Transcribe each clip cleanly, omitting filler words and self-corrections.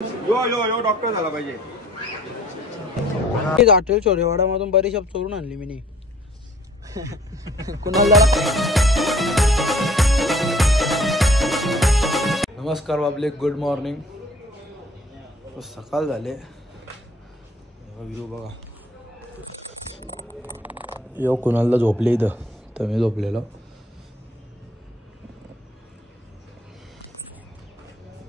यो doctor झाला पाहिजे. Hotel चोरेवाडामधून बरीच चोरून आणली मी. कुणाला नमस्कार बाबले, गुड मॉर्निंग. सकाळ झाले. व्ह्यू बघा. यो कुणाला झोपले इथं, तर मी झोपलेलो.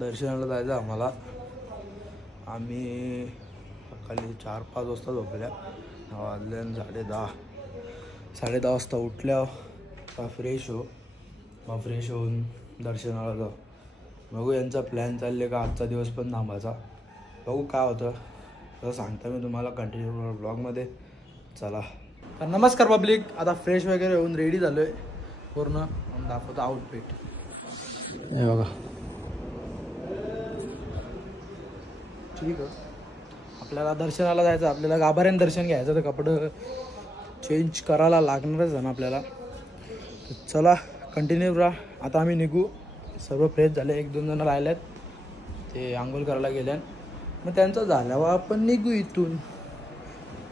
दर्शनाला जायचं आम्हाला. आम्ही सकाळी 4-5 वाजता झोपल्या. वाजल्या 10:30 वाजता उठल्या. फ्रेश हो, मग फ्रेश होऊन दर्शनाला जाऊ. बघू यांचा प्लॅन चालले का आजचा दिवस पण थांबायचा. बघू काय होतं तर सांगता मी तुम्हाला कंटिन्यू ब्लॉगमध्ये. चला तर नमस्कार पब्लिक. आता फ्रेश वगैरे होऊन रेडी झालो आहे पूर्ण. दाखवतो आउटफिट. हे बघा. ठीक आहे, आपल्याला दर्शनाला जायचं. आपल्याला गाभाऱ्यानं दर्शन घ्यायचं तर कपडे चेंज करायला लागणारच आहे ना आपल्याला. चला कंटिन्यू राहा. आता आम्ही निघू. सर्व फ्रेश झाले. 1-2 जण राहिलेत, ते आंघोळ करायला गेले. मग त्यांचं झाल्यावर आपण निघू इथून.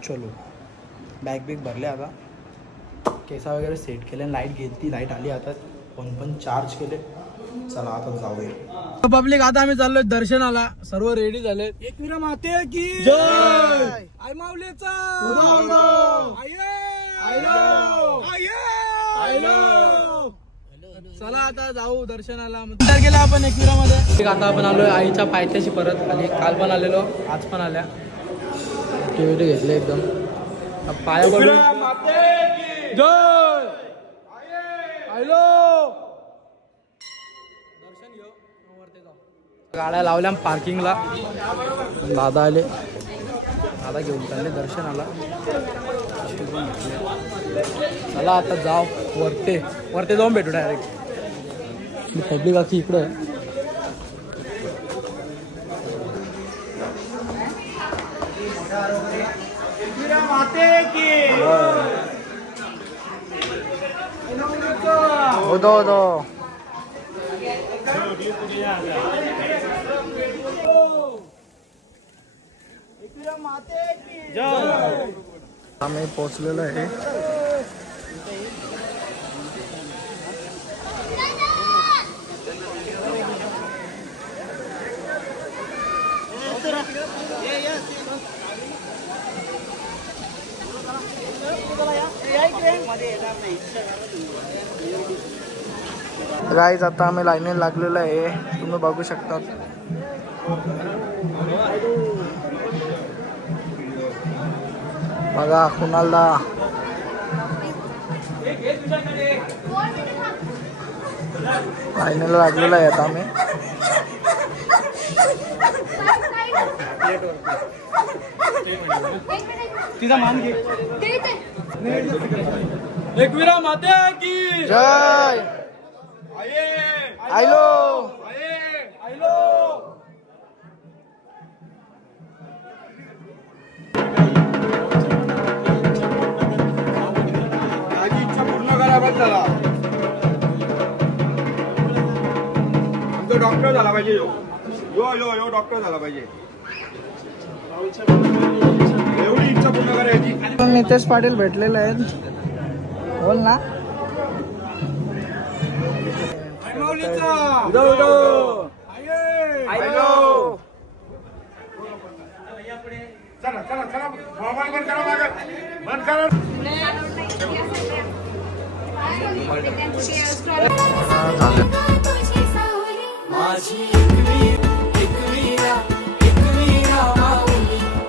चलो. बॅग बिग भरले. आता केसा वगैरे सेट केले. लाईट घेतली, लाईट आली. आता फोन पण चार्ज केले. चला आता जाऊया पब्लिक. आता आम्ही चाललोय दर्शनाला. सर्व रेडी झाले. एकविरा माते की जय. आई माऊलीचा चला आता जाऊ दर्शनाला. गेला आपण एकविरामध्ये. आता आपण आलोय आईच्या पायथ्याशी परत. आणि काल पण आलेलो, आज पण आल्या. टिव्ही घेतले एकदम. पाया पडून जय. हॅलो, दर्शन घेऊ. वरती जाऊ. गाड्या लावल्या पार्किंगला. दादा आले. दादा घेऊन चालले दर्शनाला. चला आता जाऊ वरती जाऊन भेटू डायरेक्ट. पब्लिक अख्खी इकडं आहे. हो आम्ही पोहोचलेलो आहे. गाईज आता आम्ही लाईनीत लागलेलो आहे. तुम्ही बघू शकता. बघा कुणाला लाईनीला लागलेला आहे. आता आम्ही तिचा मान घे. एकविरा माते की जय. आयलो माझी इच्छा पूर्ण करायला चला. आमचा डॉक्टर झाला पाहिजे. यो डॉक्टर झाला पाहिजे. एवढी इच्छा पूर्ण करायची. नितेश पाटील भेटलेले आहेत. बोल ना.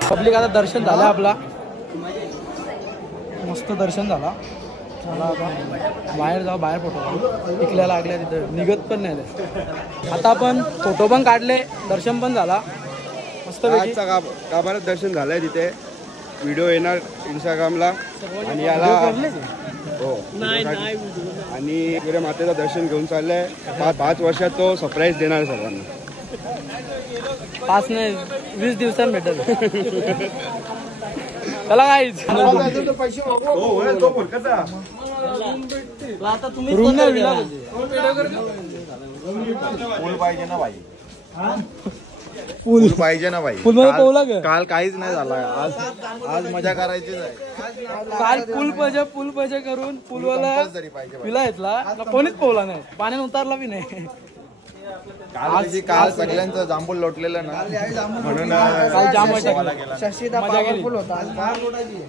पब्लिक आता दर्शन झालं आपला. मस्त दर्शन झाला. चला आता बाहेर जाऊ. बाहेर फोटो टिकल्या लागल्या तिथं. निघत पण नाही. आता आपण फोटो पण काढले. दर्शन पण झाला मस्त. गाभाऱ्यात दर्शन झालंय. तिथे व्हिडिओ येणार इंस्टाग्रामला. आणि याला हो आणि मातेचं दर्शन घेऊन चाललंय. 5 वर्षात तो सरप्राईज देणार सर्वांना. 5 नाही 20 दिवसांनी भेटेल. चला गाईज. पैसे आता तुम्ही रूम नाही पाहिजे ना भाई. पूल पाहिजे ना भाई. पूल मध्ये पोहला ग काल काहीच नाही झाला. आज मजा करायचीच आहे. काल पूल पजा करून पूलवाला पिला घेतला कोणीच पोहला नाही पाण्यात उतारला बी नाही. काल सगळ्यांचं जांभूळ लोटलेलं ना म्हणून काल जाम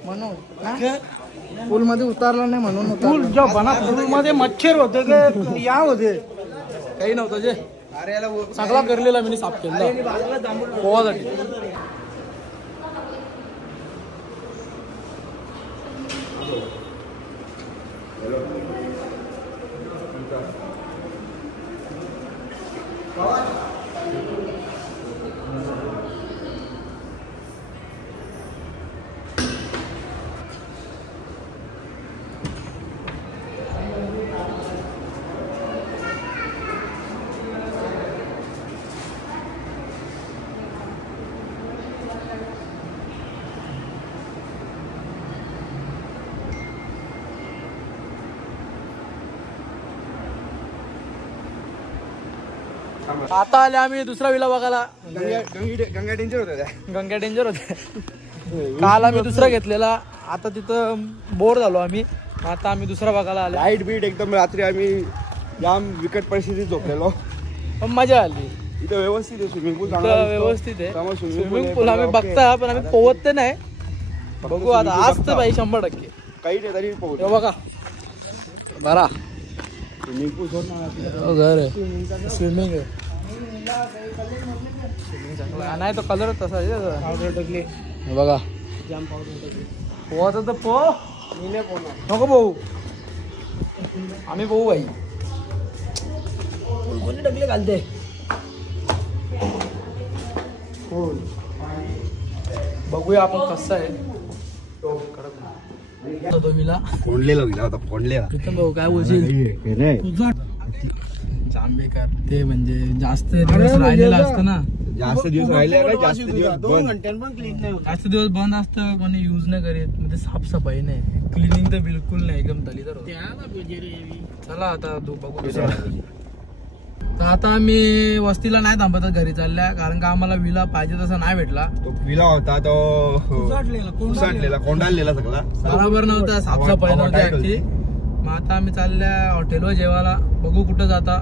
म्हणून पूल मध्ये उतरला नाही म्हणून पूल जो बना पूल मध्ये मच्छर होते ते या होते काही नव्हतं जे सगळा करलेला मी साफ केला पोहासाठी. आता आले आम्ही दुसरा विला बघायला. गंगा डेंजर होत्या त्या. गंगा डेंजर होते. काल आम्ही दुसरा घेतलेला आता तिथं बोर झालो आम्ही. आता आम्ही दुसरा बघायला आलो. लाईट बीट एकदम रात्री आम्ही जाम विकट परिस्थितीत झोपलेलो पण मजा आली. इथं व्यवस्थित आहे स्विमिंग पूल व्यवस्थित आहे स्विमिंग पूल. आम्ही बघता पण आम्ही पोहत ते नाही. बघू आता आज तर बाई 100%. काही नाही तरी पोहतो. बघा बरा स्विमिंग पूल घर आहे स्विमिंग आहे नाही तो कलर तसा आहे. बघा पोहायचं तर पोह नको पोहू आम्ही पोहू बाई. कोणी टकले घालते बघूया आपण कसं आहे. फोडलेला गेला होता फोडलेला. भाऊ काय बोलशील जाम बेकार ते म्हणजे जास्त दिवस राहिलेला असतं ना. जास्त दिवस राहिले का जास्त दिवस जास्त दिवस बंद असतं कोणी यूज नाही करीत. म्हणजे साफसफाई नाही क्लिनिंग तर बिलकुल नाही एकदम दली तर. चला आता तू बघू. तर आता आम्ही वस्तीला नाही थांबत घरी चालल्या कारण का आम्हाला विला पाहिजे तसा नाही भेटला. तो विला होता तो उसाटलेला कोंडाळलेला सगळा बरोबर नव्हता साफसफाई नव्हती आजची. मग आता आम्ही चालल्या हॉटेलवर जेवायला. बघू कुठं जाता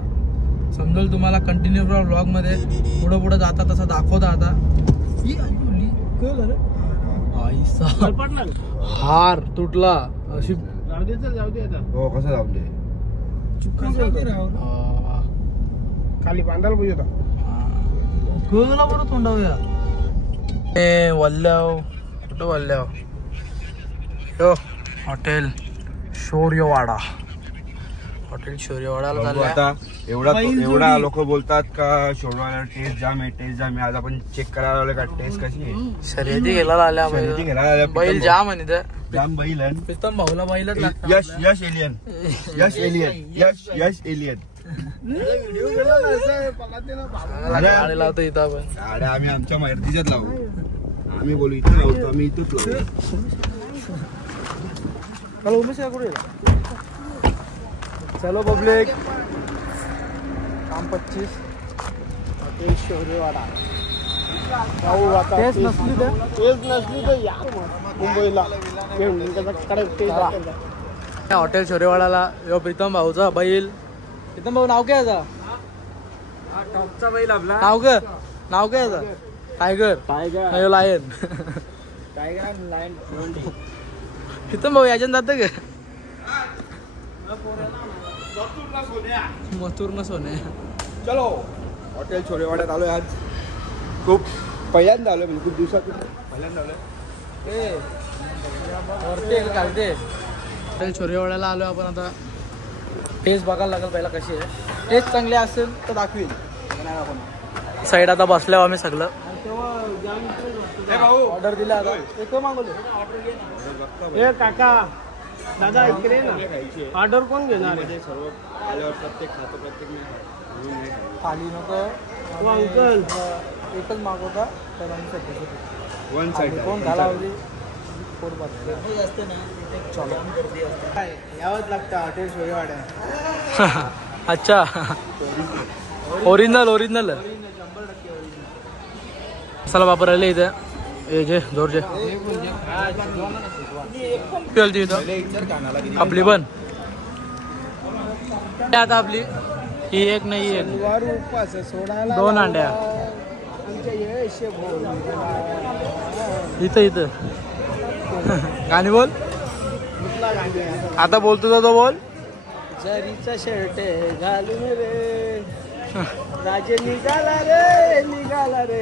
समजेल तुम्हाला. कंटिन्यू ब्लॉग मध्ये पुढं पुढं जाता तसं दाखवता. आता हार तुटला अशी हो कसं जाऊन दे खाली बांधायला पाहिजे होता. कळला बरं तोंडावया ए वल्ल्याव कुठं वल्ल्याव हो हॉटेल शौर्यवाडा. हॉटेल शौर्यवाडाला बघू चाललंय. आता एवढा लोक बोलतात का शोधवायला टेस्ट जाम आहे टेस्ट जाम आहे. आज आपण चेक करायला लावलं का टेस्ट कशी आहे. शर्यती घ्यायला आल्या शर्यती घ्यायला आल्या. बैल जाम आहे तिथं. जाम बैल आहे. प्रीतम भाऊला बैलच लागतं. यश यश एलियन यश एलियन यश एलियन गाडी लावतो इथं आपण. अरे आम्ही आमच्या माहितीच्यात लावू. आम्ही बोलू इथे लावतो आम्ही इथंच लावू. चलो पब्लिक काम 25 हॉटेल शौर्यवाडा. टेस्ट नसली तर या मुंबईला हॉटेल शौर्यवाडाला. यो प्रीतम भाऊचा बैल. प्रीतम भाऊ नाव काय याचा. टॉपचा बैल आपला. नाव काय याचा. Tiger lion. प्रीतम भाऊ याच्यात जातं का मथुर न सोने. चलो हॉटेल शौर्यवाड्यात आलोय आज. खूप पहिल्यांदा आलोय म्हणजे खूप दिवसातून पहिल्यांदा आलोय. हॉटेल शौर्यवाड्याला आलोय आपण. आता टेस्ट बघायला लागेल पहिला कशी आहे. टेस्ट चांगली असेल तर दाखवील. साईड आता बसल्यावर आम्ही सगळं ऑर्डर दिला. आता मागवले काका दादा इकडे ना ऑर्डर कोण घेणार. सर्व आल्यावर प्रत्येक खातो प्रत्येक थाली नको अंकल एकच मागवता तर वन साइड कोण घालावली यावंच लागतं हॉटेल शौर्यवाड्या. अच्छा ओरिजिनल मसाला वापरायला इथं हे घे जोरचे पेलती इथं आपली पण आता आपली ही एक नाही एक दोन अंड्या इथं इथं गाणी बोल आता बोलतो तो बोल जरीचा शर्ट घालून रे राजे निघाला रे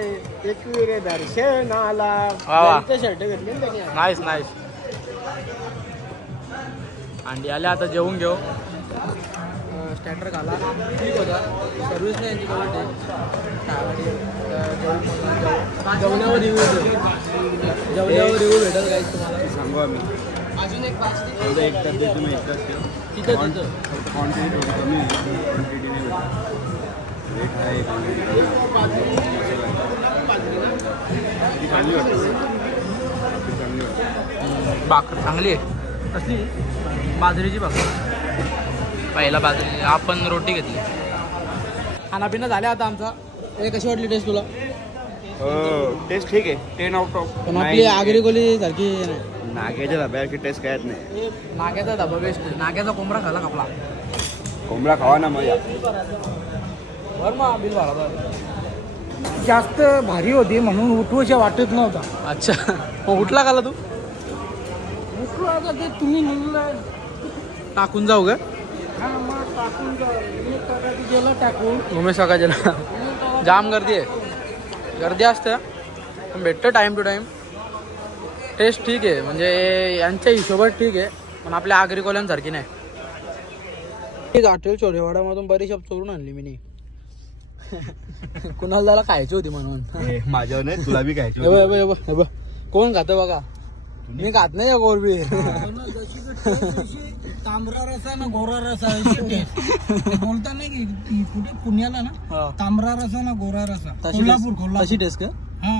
एकवीर दर्शनाला जरीचा शर्ट घेतले ना त्यांनी. नाईस नाईस अंडी आले आता जेवून घेऊ स्टँडर घाला ठीक होता सर्व्हिस नाही यांची जेवणावर रिव्ह्यू भेटेल काय तुम्हाला सांगू आम्ही अजून एक एक डबे तुम्ही एकदाच ठेव. तिथं फक्त क्वांटिटी थोडी कमी आहे, क्वांटिटी नाही भेटत. रेट आहे क्वांटिटी चांगली वाटते. भाकर चांगली आहे कसली बाजरीची भाकर पहिला बाजरी आपण रोटी घेतली खानापिना झाल्या आता आमचा हे कशी वाटली टेस्ट तुला टेस्ट ठीक आहे 10 आउट ऑफ. पण आपली आगरी कोली सारखी नाही नाग्याच्या डब्याची टेस्ट कायच नाही. नाग्याचा डबा बेस्ट नाग्याचा कोंबडा खाला कापला कोंबडा खावा ना मग बर मग बिल भरा जास्त भारी होती म्हणून उठवूशा वाटत नव्हता. अच्छा मग उठला काला तू उठलो आता ते तुम्ही निघलं टाकून जाऊ ग टाकून गेलं टाकून उमेश सकाळच्या जाम गर्दी आहे गर्दी असते पण भेटतं टाईम टू टाईम टेस्ट ठीक आहे म्हणजे यांच्या हिशोबात ठीक आहे पण आपल्या आगरी कोल्यांसारखी नाही. ठीक हॉटेल छोरेवाड्यामधून बरीचशी चोरून आणली मी कुणाला त्याला खायची होती म्हणून माझ्यावर नाही तुला बी खायची हे बघ, हे बघ, हे बघ. कोण खातं बघा मी खात नाही या गोरबी तांबरा रसा ना गोरा रसा बोलता नाही की कुठे पुण्याला ना तांबरा रसा ना गोरा रसा कोल्हापूर तशी टेस्ट का हा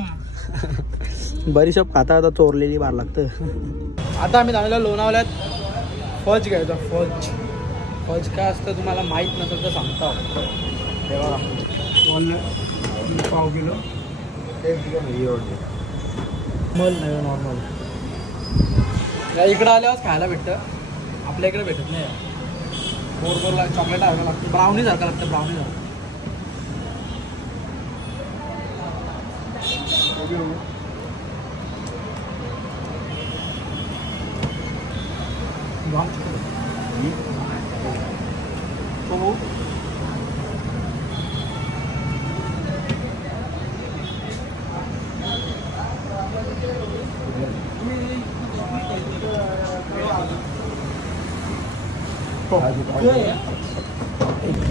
बरीचशी खाता आता चोरलेली बार लागतं. आता आम्ही चांगल्या लोणावल्यात फज घ्यायचा फज फज काय असतं तुम्हाला माहीत नसेल तर सांगता हे बघा पाव किलो नॉर्मल नाही नॉर्मल इकडं आल्यावर खायला भेटतं आपल्या इकडे भेटत नाही बोरला चॉकलेट आणावं लागतं ब्राउनी सारखं लागतं ब्राउनी सारखं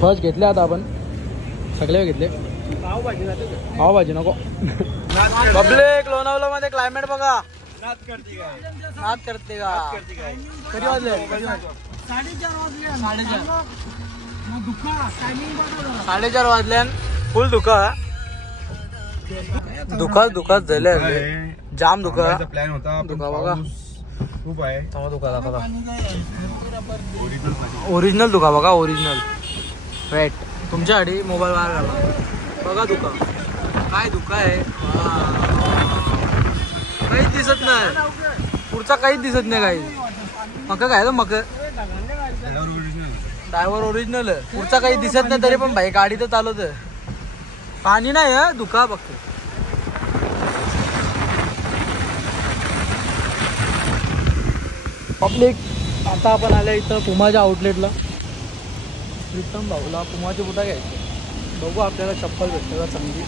फर्स्ट घेतले आता आपण सगळे घेतले पावभाजी नको पब्लिक लोणावला मध्ये क्लायमेट बघा नाद करते का कधी वाजले 4:30 वाजल्यान फुल दुखा झाले जाम दुखा प्लॅन होता दुखा बघा खूप आहे दुखा दाखवता ओरिजिनल दुखा बघा ओरिजिनल राईट तुमच्यासाठी मोबाईल बाहेर घाला बघा दुखा काय दुखा आहे काहीच दिसत नाही पुढचा काहीच दिसत नाही काही मका काय मक ड्रायव्हर ओरिजिनल पुढचा काही दिसत नाही तरी पण भाई गाडी तर चालवत पाणी नाही दुखा बघतो पब्लिक आता आपण आल्या इथं पुमाच्या आउटलेटला प्रीतम भाऊला पुमाचे बुटा घ्यायचे बघू आपल्याला चप्पल भेटते का चांगली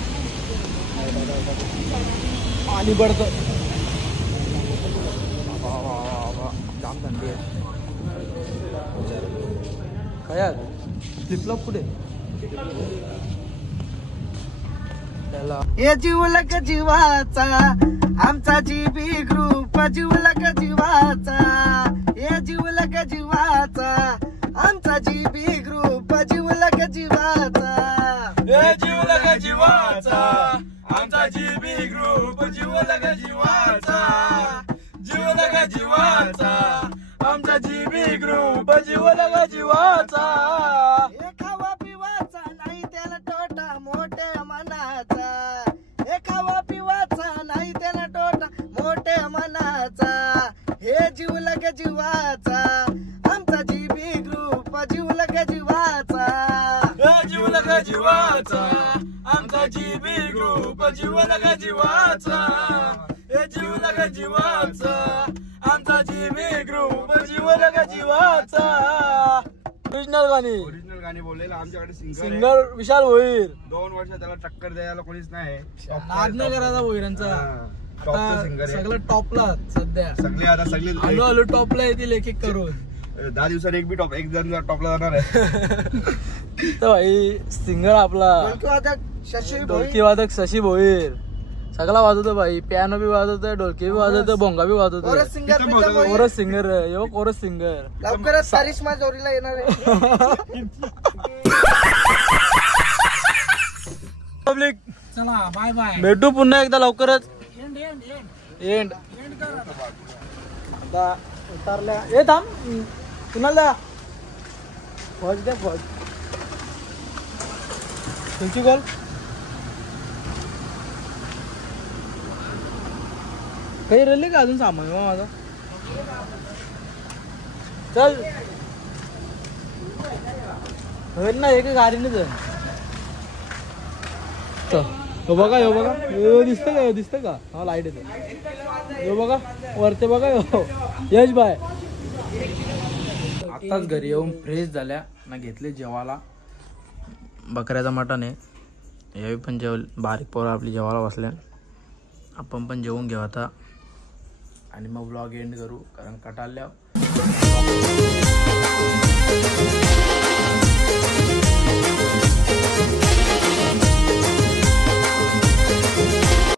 पाणी पडतं जाम थंडी आहे काय फ्लिपफ्लॉप कुठे त्याला हे जीवला का जीवाचा आमचा जीबी ग्रुप जीवला का जीवाचा हे जीवला का जीवाचा आमचा जीबी ग्रुप जीवला का जीवाचा हे जीवला का जीवाचा आमचा जीबी ग्रुप जीवला का जीवाचा जीवला का जीवाचा आमचा जीबी ग्रुप जीवला का जीवाचा हे खावा पिवाचा नाही त्याला तोटा मोठ्या मनाचा हे खावा पिवाचा जीव लगा जीवाचा, हे जीव लगा जीवाचा, आमचा जीबी ग्रुप जीव लगा जीवाचा. ओरिजिनल गाणी बोललेलं आमच्याकडे सिंगर विशाल भोईर. 2 वर्ष त्याला टक्कर द्यायला कोणीच नाही. नाद नाही करायचा भोईरांचा. टॉपचा सिंगर सगळं टॉपला सध्या. सगळे हळूहळू टॉपला येतील एक एक करून. 10 दिवसांनी एक जण टॉपला जाणार आहे. तर भाई सिंगर आपला ढोलकी वादक शशी भोईर सगळा वाजवतो भाई. पियानो बी वाजवतोय, ढोलकी बी वाजवतोय, भोंगा बी वाजवतोय. कोरस सिंगर कोरस सिंगर लवकरच करिश्मा जोरीला येणार आहे. पब्लिक चला बाय बाय. भेटू पुन्हा एकदा लवकरच. एंड आता उतारल्या. ए थांब कुणाला फौज द्या फौज. तुमची गोल काही राहिले का अजून सामान मग माझा. चल होईल ना एक गाडीने जाईल. हो बघा हो बघा दिसतं का दिसतं का. हा लाईट येतो. हो बघा वरते बघा हो यश बाय. आताच घरी येऊन फ्रेश झाल्या ना घेतले जेवायला. बकऱ्याचा मटण आहे. यावेळी पण बारीक पोरं आपली जेवायला बसल्या. आपण पण जेवून घेऊ आता आणि मग ब्लॉग एंड करू कारण कटाळल्या.